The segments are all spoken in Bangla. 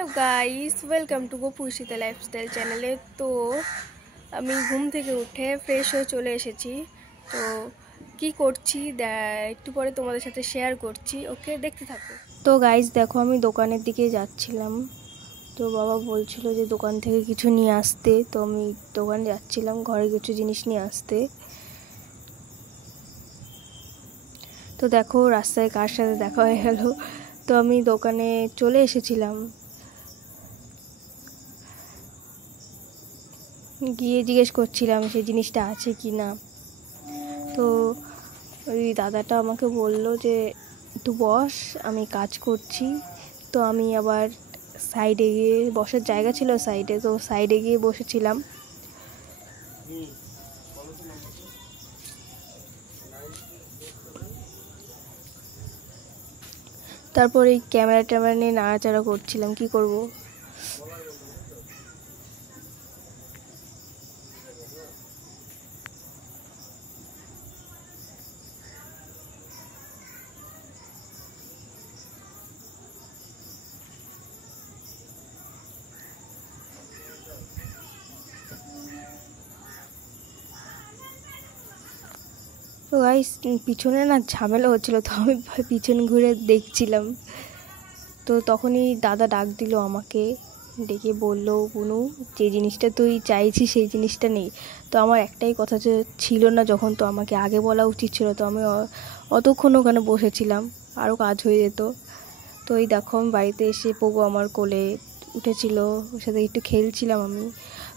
Hello guys, welcome to Gopushita lifestyle চ্যানেলে। তো আমি ঘুম থেকে উঠে ফ্রেশ হয়ে চলে এসেছি। তো কি করছি একটু পরে তোমাদের সাথে শেয়ার করছি, ওকে দেখতে থাকো। তো গাইস দেখো, আমি দোকানের দিকে যাচ্ছিলাম। তো বাবা বলছিল যে দোকান থেকে কিছু নিয়ে আসতে, তো আমি দোকানে যাচ্ছিলাম ঘরে কিছু জিনিস নিয়ে আসতে। তো দেখো রাস্তায় কার সাথে দেখা হয়ে গেল। তো আমি দোকানে চলে এসেছিলাম, গিয়ে জিজ্ঞেস করছিলাম সেই জিনিসটা আছে কি না। তো ওই দাদাটা আমাকে বলল যে একটু বস, আমি কাজ করছি। তো আমি আবার সাইডে গিয়ে, বসার জায়গা ছিল সাইডে, তো সাইডে গিয়ে বসেছিলাম। তারপর এই ক্যামেরা ট্যামেরা নিয়ে নাড়াচাড়া করছিলাম, কি করব। তো গাইস পিছনে না ঝামেলা হচ্ছিল, তো আমি পিছন ঘুরে দেখছিলাম। তো তখনই দাদা ডাক দিল আমাকে, ডেকে বলল, বুনু যে জিনিসটা তুই চাইছিস সেই জিনিসটা নেই। তো আমার একটাই কথা যে ছিল না যখন, তো আমাকে আগে বলা উচিত ছিল। তো আমি অতক্ষণ ওখানে বসেছিলাম, আরও কাজ হয়ে যেত। তো এই দেখো আমি বাড়িতে এসে পোগো আমার কোলে উঠেছিল, ওর সাথে একটু খেলছিলাম আমি।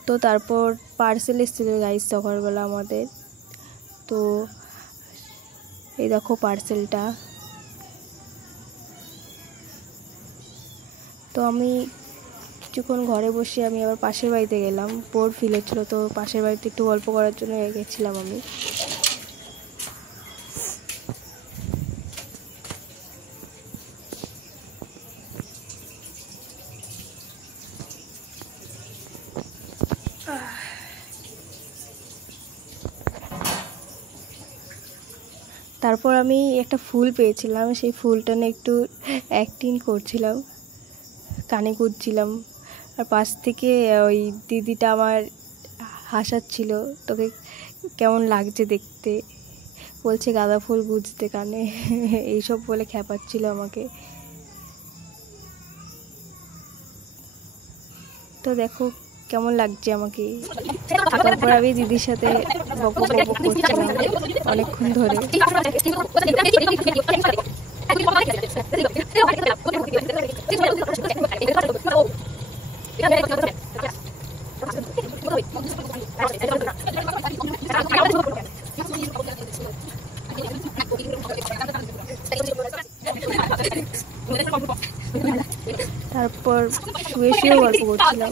তো তারপর পার্সেল এসেছিল গাইস সকালবেলা আমাদের। তো এই দেখো পার্সেলটা। তো আমি কিছুক্ষণ ঘরে বসে আমি আবার পাশের বাড়িতে গেলাম, বোর ফিল হচ্ছিল। তো পাশের বাড়িতে একটু গল্প করার জন্য গেছিলাম আমি। তারপর আমি একটা ফুল পেয়েছিলাম, সেই ফুলটা নিয়ে একটু অ্যাক্টিং করছিলাম, কানে করছিলাম। আর পাশ থেকে ওই দিদিটা আমার হাসাচ্ছিল, তোকে কেমন লাগছে দেখতে, বলছে গাঁদা ফুল গুজতে কানে, এইসব বলে খ্যাপাচ্ছিল আমাকে। তো দেখো কেমন লাগছে আমাকে। তারপর আমি দিদির সাথে বক বক করছিলাম অনেকক্ষণ ধরে। তারপর শুয়ে শুয়ে গল্প করছিলাম।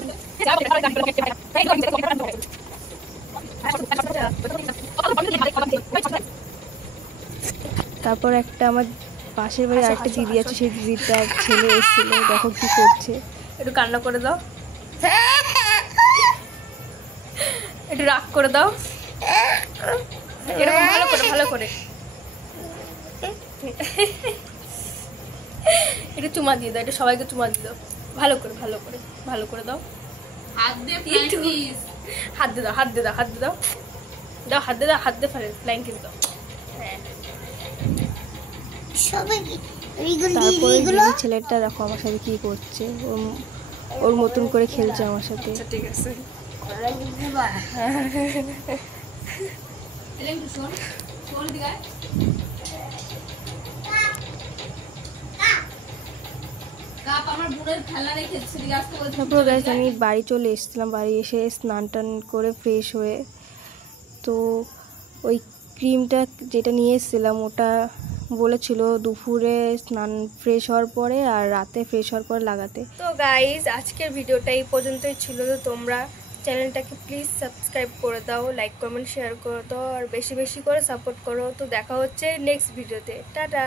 তারপর একটা আমার পাশের বাড়ি আরেকটা দিদি আছে, সেই দিদিটার ছেলে এসেছিল, দেখো কি করছে। একটু কান্না করে দাও, একটু রাগ করে দাও, এরকম ভালো করে ভালো করে একটু চুমা দিয়ে দাও, একটু সবাইকে চুমা দিয়ে দাও, ভালো করে ভালো করে ভালো করে দাও। হাত দিয়ে হাত দিয়ে দাও, হাত দিয়ে দাও, হাত দিয়ে দাও, দাও হাত দিয়ে দাও, হাত দিয়ে ফ্লাইং কিস দাও। তারপরে ছেলেটা দেখো আমার সাথে কি করছে, ওর মতন করে খেলছে আমার সাথে। ঠিক আছে, তারপর গাইস আমি বাড়ি চলে এসেছিলাম, বাড়ি এসে স্নান টান করে ফ্রেশ হয়ে, তো ওই ক্রিমটা যেটা নিয়ে এসেছিলাম ওটা বলেছিল দুপুরে স্নান ফ্রেশ হওয়ার পরে আর রাতে ফ্রেশ হওয়ার পরে লাগাতে। তো গাইস আজকের ভিডিওটা এই পর্যন্তই ছিল। তো তোমরা চ্যানেলটাকে প্লিজ সাবস্ক্রাইব করে দাও, লাইক কমেন্ট শেয়ার করে দাও, আর বেশি বেশি করে সাপোর্ট করো। তো দেখা হচ্ছে নেক্সট ভিডিওতে, টাটা।